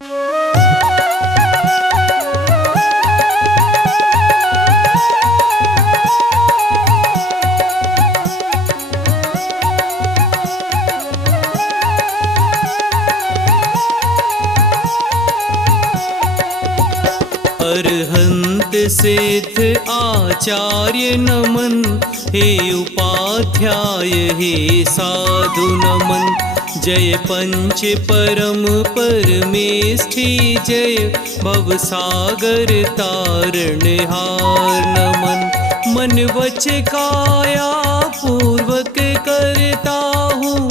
अरहंत सिद्ध आचार्य नमन, हे उपाध्याय हे साधु नमन। जय पंच परम परमेष्ठी जय, भवसागर तारणहार नमन। मन वच काया पूर्वक करता हूँ,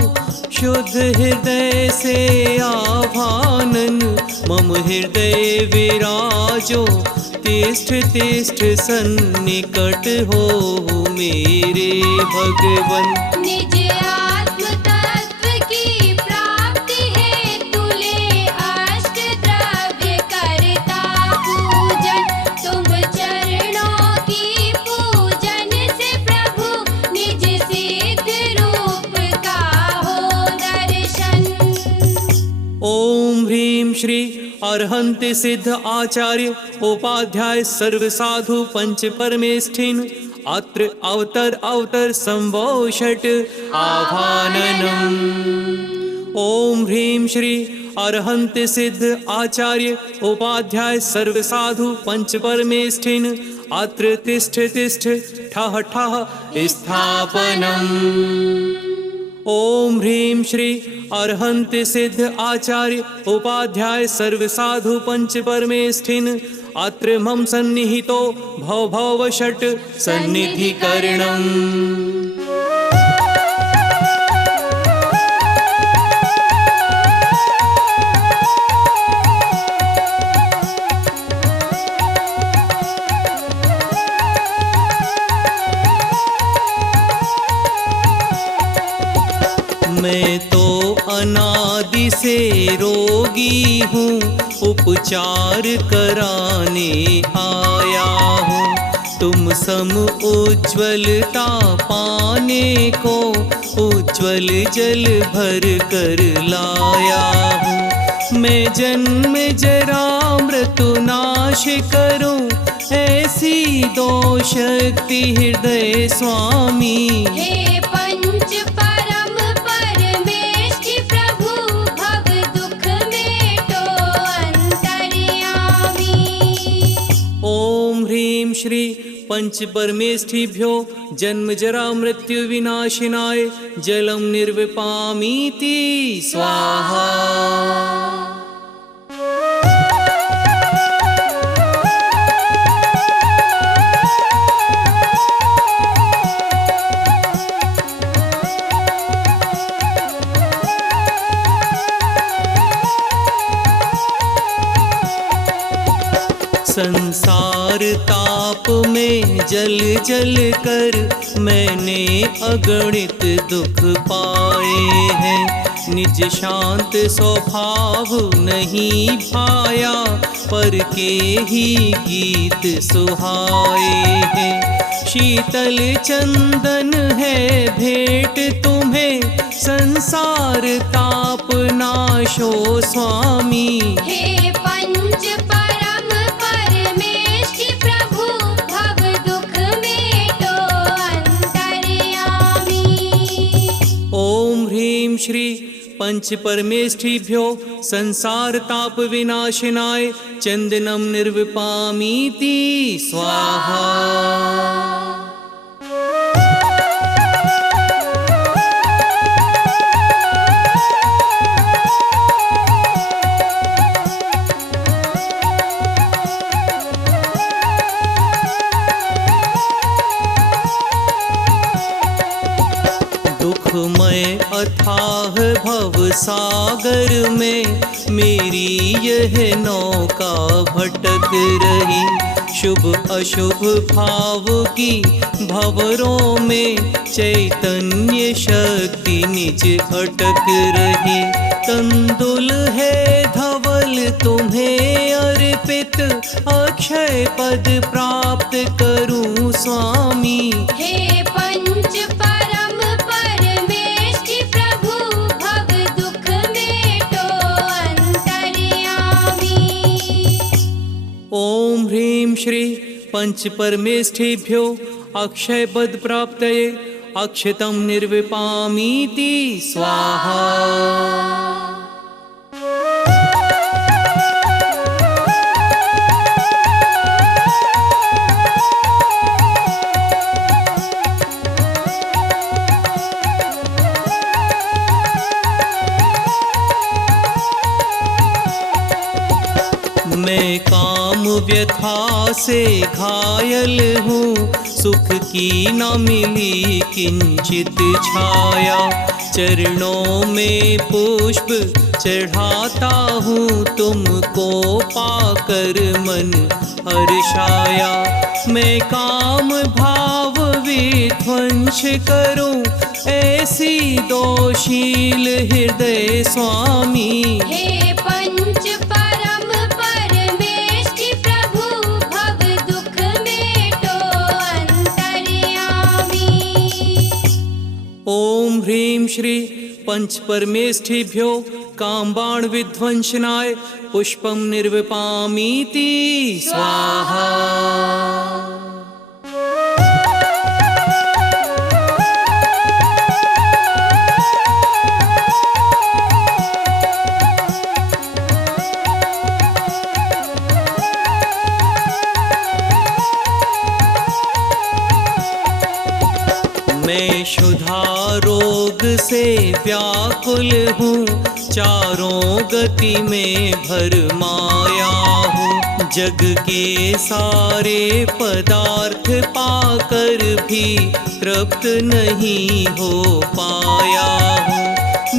शुद्ध हृदय से आभानन। मम हृदय विराजो तिष्ठ तिष्ठ सन्निकट हो मेरे भगवन। निज आत्म तत्व की प्राप्ति है तुले, अष्ट द्रव्य करता पूजन। तुम चरणों की पूजन से प्रभु, निज सिद्ध रूप का हो दर्शन। ओम ह्रीं श्री अरहंत सिद्ध आचार्य उपाध्याय सर्व साधु पंच परमेष्ठिन, अत्र अवतर अवतर संभो षट आभाननम्। ओम ह्रीं श्री अरहंत सिद्ध आचार्य उपाध्याय सर्व साधु पंच परमेष्ठिन, अत्र तिष्ठ तिष्ठ ठः ठः स्थापनम्। ओम ह्रीं श्री अरहंत सिद्ध आचार्य उपाध्याय सर्व साधु पंच परमेष्ठिन, अत्र मम सन्निहितो भव भव षट सन्निधिकरणम्। मैं तो अनादि से रोगी हूँ, उपचार कराने आया हूँ। तुम सम उज्ज्वलता पाने को, उज्ज्वल जल भर कर लाया हूँ। मैं जन्म जरा मृत्यु नाश करूँ, ऐसी दो शक्ति हृदय स्वामी। हे पंच परम परमेष्ठी प्रभु, भव दुख मेटो अंतर्यामी। ओम ह्रीं श्री पंच परमेष्ठिभ्यो जन्म जरा मृत्यु विनाशिनाय जलम निर्विपामीति स्वाहा। संसार ताप में जल जल कर मैंने अगणित दुख पाए हैं। निज शांत स्वभाव नहीं भाया, पर के ही गीत सुहाए हैं। शीतल चंदन है भेंट तुम्हें, संसार ताप नाशो स्वामी। हे पंच परम परमेष्ठी प्रभु, भव दुख मेटो अंतर्यामी। ओम ह्रीं श्री पंच परमेष्ठिभ्यो संसार ताप विनाशिनाय चंदनम निर्विपामीति स्वाहा। दुखमय अथाह भव सागर में मेरी यह नौका भटक रही। शुभ अशुभ भाव की भंवरों में चैतन्य शक्ति निज अटक रही। तंदुल है धवल तुम्हें अर्पित, अक्षय पद प्राप्त करूं स्वामी। हे पंच परम परमेष्ठी प्रभु, भव दुख मेटो अंतर्यामी। श्री पंच परमेष्ठिभ्यो अक्षयपद प्राप्तये अक्षतं निर्विपामीति स्वाहा। मैं काम व्यथा से घायल हूँ, सुख की न मिली किंचित छाया। चरणों में पुष्प चढ़ाता हूँ, तुमको पाकर मन हर्षाया। मैं काम भाव विध्वंस करूँ, ऐसी दोषील हृदय स्वामी। हे पंच परम परमेष्ठि प्रभु, भव दुख मेटो अंतर्यामी। ओम ह्रीं श्री पंच परमेष्ठिभ्यो कामबाण विध्वंसनाय पुष्पम निर्विपामीति स्वाहा। मैं क्षुधा रोग से व्याकुल हूँ, चारों गति में भरमाया हूँ। जग के सारे पदार्थ पाकर भी तृप्त नहीं हो पाया हूँ।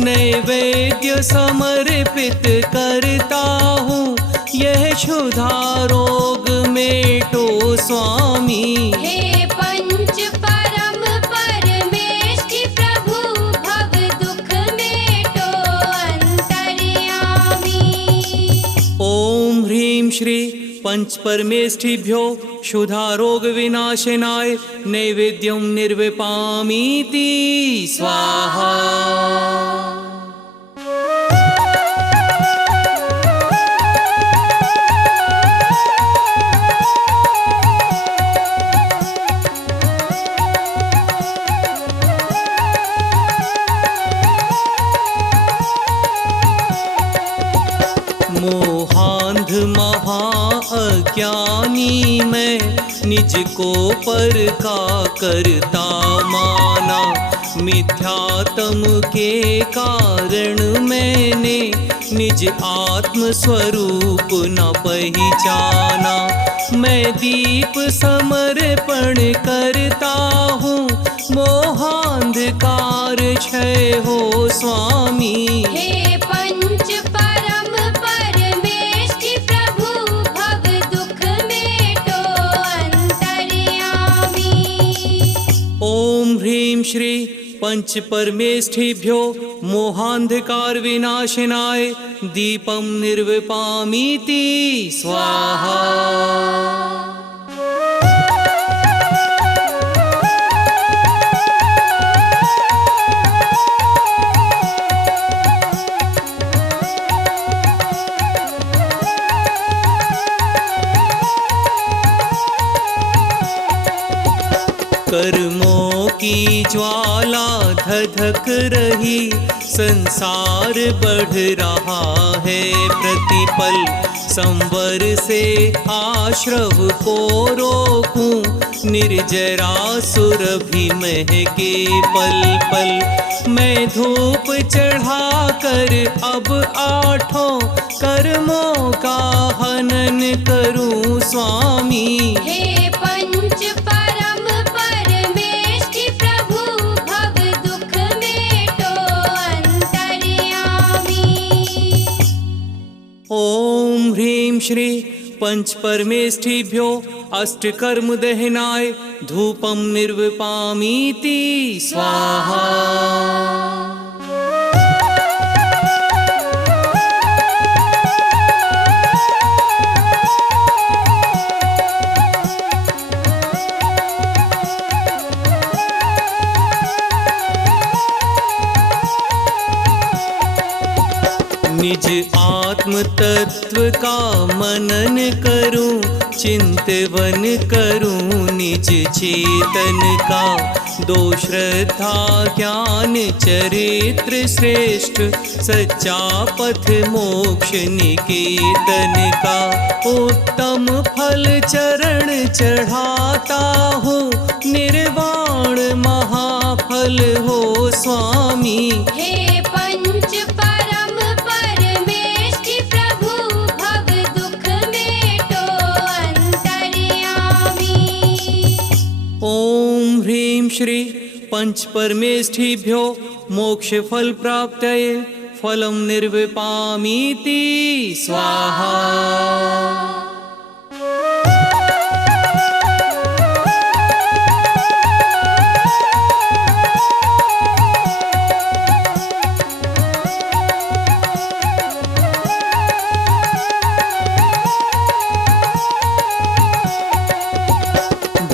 नैवेद्य समर्पित करता हूँ, यह क्षुधा रोग मेटो स्वामी। हे पंच परम परमेष्ठि प्रभु, भव दुख मेटो अंतर्यामी। ओम ह्रीं श्री पंच परमेष्ठिभ्यो क्षुधा रोग विनाशनाय नैवेद्यं निर्विपामीति स्वाहा। मोहांध महा अज्ञानी मैं, निज को पर का करता माना। मिथ्यात्म के कारण मैंने निज आत्म स्वरूप न पहचाना। मैं दीप समर्पण करता हूँ, मोहांधकार क्षय हो स्वामी। हे पंच परम परमेष्ठि प्रभु, भव दुख मेटो अंतर्यामी। ओम ह्रीं श्री पंच परमेष्ठिभ्यो मोहांधकार विनाशनाय दीपम निर्विपामीति स्वाहा। कर्मों की ज्वाला धधक रही, संसार बढ़ रहा है प्रतिपल। संवर से आश्रव को रोकूं, निर्जरा सुरभि महके पल पल। मैं धूप चढ़ा कर अब आठों कर्मों का हनन करूं स्वामी। हे पंच परम परमेष्ठि प्रभु, भव दुख मेटो अंतर्यामी। ओम ह्रीं श्री पंच परमेष्ठिभ्यो अष्टकर्म दहनाय धूपम निर्विपामीति स्वाहा। निज आत्म तत्व का मनन करूं, चिंतवन करूं निज चेतन का। दो श्रद्धा ज्ञान चरित्र श्रेष्ठ, सच्चा पथ मोक्ष निकेतन का। उत्तम फल चरण चढ़ाता हूँ, निर्वाण महाफल हो स्वामी। हे पंच परम परमेष्ठि प्रभु, भव दुख मेटो अंतर्यामी। ओम ह्रीं श्री पंच परमेष्ठिभ्यो मोक्ष फल प्राप्तये फलं निर्विपामीति स्वाहा।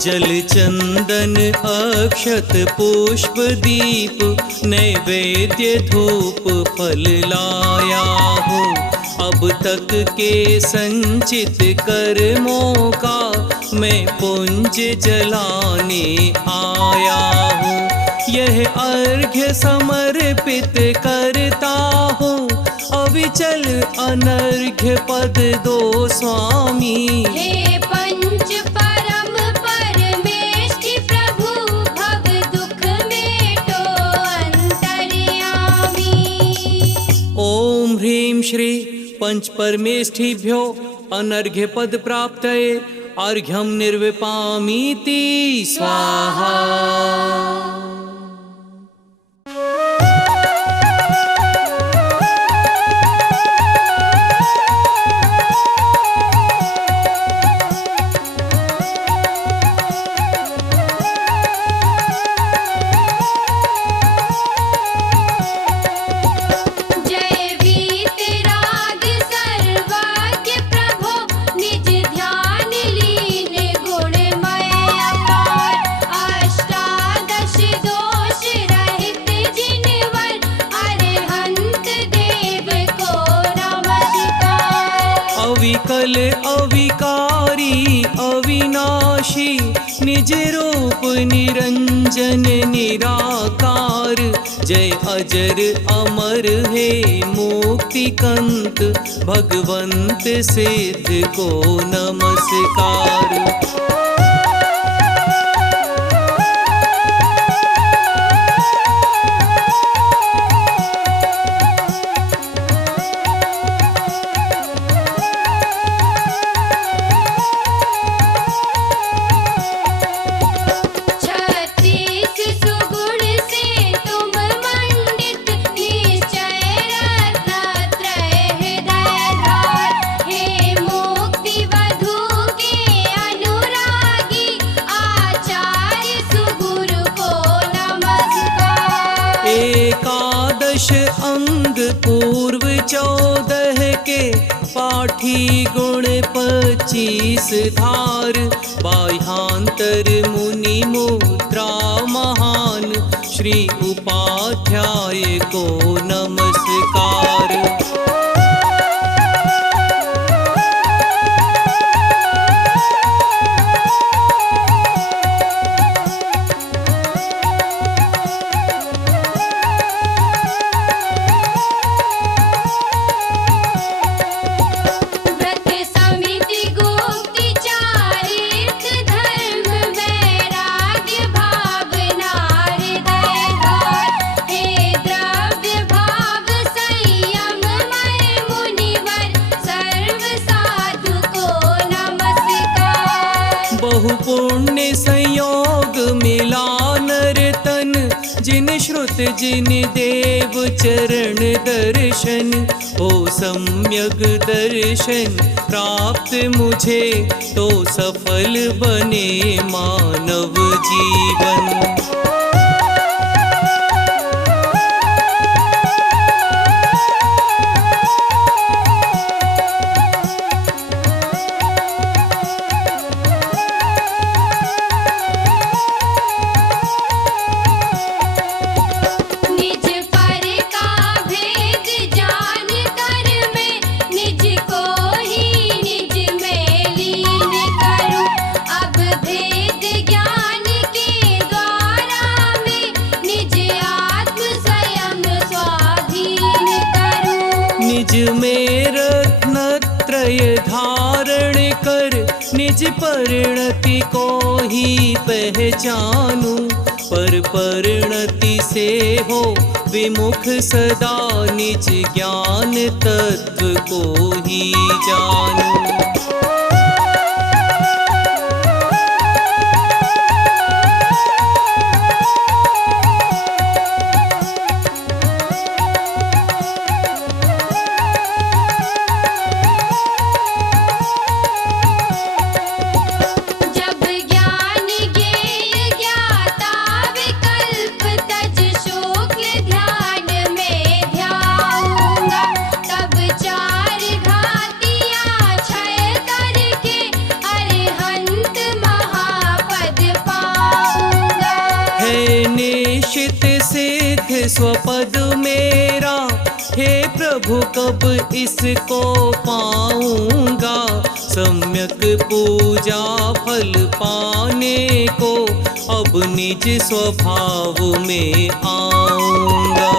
जल चंदन अक्षत पुष्प दीप, नैवेद्य धूप फल लाया हूँ। अब तक के संचित कर्मों का मैं पुंज जलाने आया हूँ। यह अर्घ्य समर्पित करता हूँ, अविचल अनर्घ्य पद दो स्वामी। हे पंच परम परमेष्ठि प्रभु, भव दुख मेटो अंतर्यामी। ओम ह्रीं श्री पंच परमेष्ठिभ्यो अनर्घ्य पद प्राप्तये अर्घ्यं निर्विपामीति स्वाहा। जय वीतराग सर्वज्ञ प्रभो, निज ध्यान लीन गुणमय अपार। अष्टादश दोष रहित जिनवर, अरहंत देव को नमस्कार। अविकल अविकारी अविनाशी, निज रूप निरंजन निराकार। जय अजर अमर हे मुक्तिकंत, भगवंत सिद्ध को नमस्कार। छत्तीस सुगुण से तुम मंडित, निश्चय रत्नत्रय हृदयधार। हे मुक्ति वधू के अनुरागी, आचार्य सुगुरु को नमस्कार। एकादश अंग पूर्व 14 के, पाठी गुण 25 धार। बाह्यांतर मुनि मुद्रा महान, श्री उपाध्याय को नमस्कार। व्रत समिति गुप्ति चारित्र धर्म, वैराग्य भावना हृदय धार। हे द्रव्य भाव संयम मय मुनिवर, सर्व साधु को नमस्कार। बहु पुण्य संयोग मिला नर तन, जिन श्रुत जिन देव चरण दर्शन। हो सम्यक दर्शन प्राप्त मुझे, तो सफल बने मानव जीवन। निज पर का भेद जान कर मैं, में रत्नत्रय धारण कर, निज परिणति को ही पहचानूं। पर परिणति से हो विमुख सदा, निज ज्ञान तत्व को ही जानूं। स्वपद मेरा, हे प्रभु कब इसको पाऊंगा। सम्यक पूजा फल पाने को, अब निज स्वभाव में आऊंगा।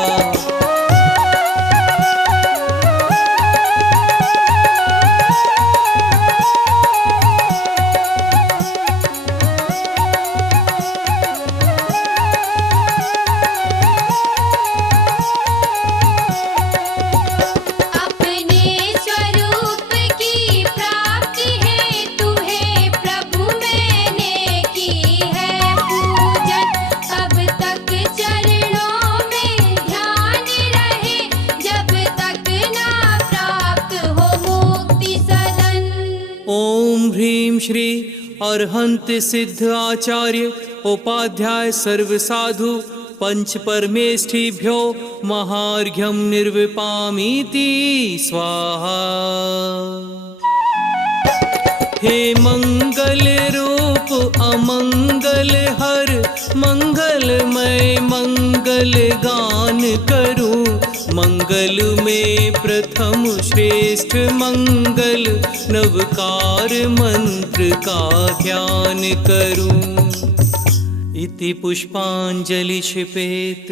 श्री अरहंत सिद्ध आचार्य उपाध्याय सर्व साधु पंच परमेष्ठिभ्यो महार्घ्यं निर्विपामीति स्वाहा। हे मंगल रूप अमंगल हर, मंगलमय मंगल गान करूं। मंगल में प्रथम श्रेष्ठ मंगल, नवकार मंत्र का ध्यान करूं। इति पुष्पांजलि क्षिपेत